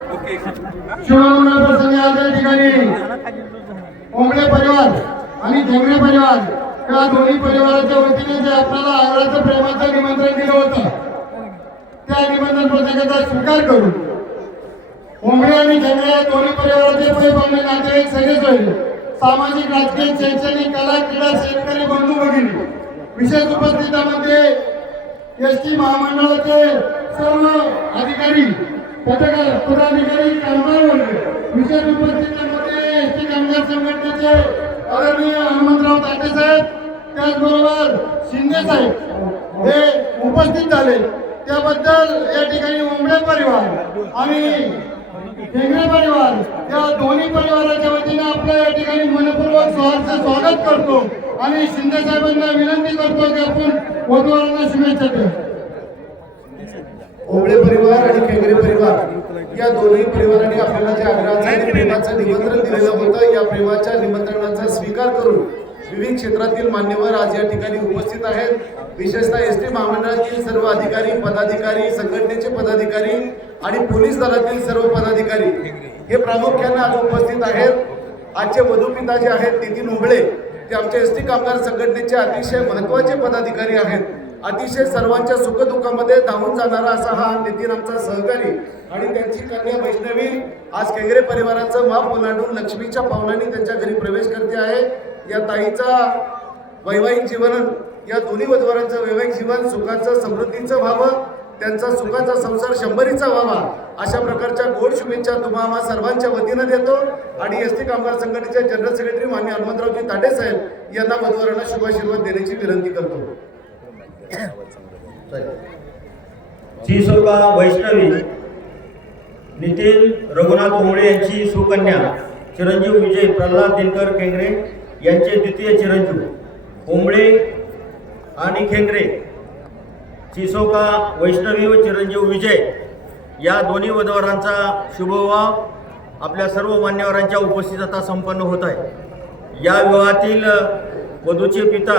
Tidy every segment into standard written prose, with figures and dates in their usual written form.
शिवमुना प्रसंगी आज या ठिकाणी ओंबळे परिवार आणि घेंगरे परिवार या दोन्ही परिवाराच्या वतीने जे आपल्याला आग्रहाचं प्रेमाचं निमंत्रण दिलं होतं त्या निमंत्रण पत्रिकेचा स्वीकार करून ओंबळे आणि घेंगरे या दोन्ही परिवाराचे पुढे पाहुणे नातेवाईक सगळेच होईल। सामाजिक राजकीय शैक्षणिक कला क्रीडा शेतकरी बंधू भगिनी विशेष उपस्थितीमध्ये एसटी महामंडळाचे सर्व अधिकारी पदाधिकारी कामगार वर्ग विशेष उपस्थितीमध्ये एसटी कामगार संघटनेचे आदरणीय हनुमंतराव ताटे साहेब त्याचबरोबर शिंदे साहेब हे उपस्थित झाले। त्याबद्दल या ठिकाणी ओंबळे परिवार आणि घेंगरे परिवार या दोन्ही परिवाराच्या वतीने आपल्या या ठिकाणी मनपूर्वक स्वागत करतो आणि शिंदे साहेबांना विनंती करतो की आपण वधूवरांना शुभेच्छा द्या। ओंबळे परिवार आणि घेंगरे परिवार या दोन्ही परिवारांनी आपल्याला जे आग्रहाचं आणि प्रेमाचं निमंत्रण दिलेलं होतं या प्रेमाच्या निमंत्रणाचा स्वीकार करून विविध क्षेत्रातील मान्यवर आज या ठिकाणी उपस्थित आहेत। विशेषतः एसटी महामंडळातील सर्व अधिकारी पदाधिकारी संघटनेचे पदाधिकारी आणि पोलीस दलातील सर्व पदाधिकारी हे प्रामुख्याने आज उपस्थित आहेत। आजचे वधूपिता जे आहेत नितीन ओंबळे ते आमच्या एसटी कामगार संघटनेचे अतिशय महत्त्वाचे पदाधिकारी आहेत। अतिशय सर्वांच्या सुखदुःखामध्ये धावून जाणारा असा हा नितीन आमचा सहकारी आणि त्यांची कन्या वैष्णवी आज घेंगरे परिवाराचं माप ओलांडून लक्ष्मीच्या पावलांनी त्यांच्या घरी प्रवेश करते आहे। या ताईचा वैवाहिक जीवन या दोन्ही वधूवरांचं वैवाहिक जीवन सुखाचं समृद्धीचं व्हावं त्यांचा सुखाचा संसार शंभरीचा व्हावा अशा प्रकारच्या गोड शुभेच्छा तुम्हा आम्हा सर्वांच्या वतीनं देतो आणि एसटी कामगार संघटनेचे जनरल सेक्रेटरी माननीय हनुमंतरावजी ताटे साहेब यांना वधूवरांना शुभाशीर्वाद देण्याची विनंती करतो। श्रीसोका वैष्णवी नितीन रघुनाथ ओंबळे यांची सुकन्या चिरंजीव विजय प्रल्हाद दिनकर घेंगरे यांचे द्वितीय चिरंजीव ओंबळे आणि घेंगरे चिसोका वैष्णवी व चिरंजीव विजय या दोन्ही वधूवरांचा शुभविवाह आपल्या सर्व मान्यवरांच्या उपस्थितीत संपन्न होत आहे। या विवाहातील वधूचे पिता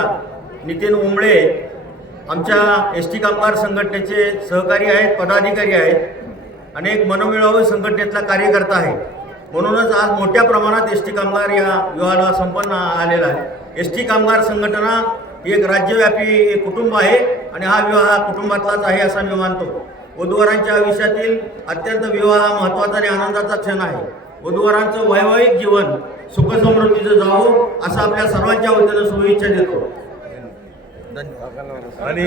नितीन ओंबळे आमच्या एसटी कामगार संघटनेचे सहकारी आहेत पदाधिकारी आहेत अनेक मनमिळावू संघटनेतला कार्यकर्ता आहे। म्हणूनच आज मोठ्या प्रमाणात एसटी कामगार या विवाहाला संपन्न आलेला आहे। एसटी कामगार संघटना एक राज्यव्यापी एक कुटुंब आहे आणि हा विवाह कुटुंबातलाच आहे असा मी मानतो। वधूवरांच्या आयुष्यातील अत्यंत विवाह महत्त्वाचा आणि आनंदाचा क्षण आहे। वधूवरांचं वैवाहिक जीवन सुखसमृद्धीचं जावो असं आपल्या सर्वांच्या वतीनं शुभेच्छा देतो। धन्यवाद।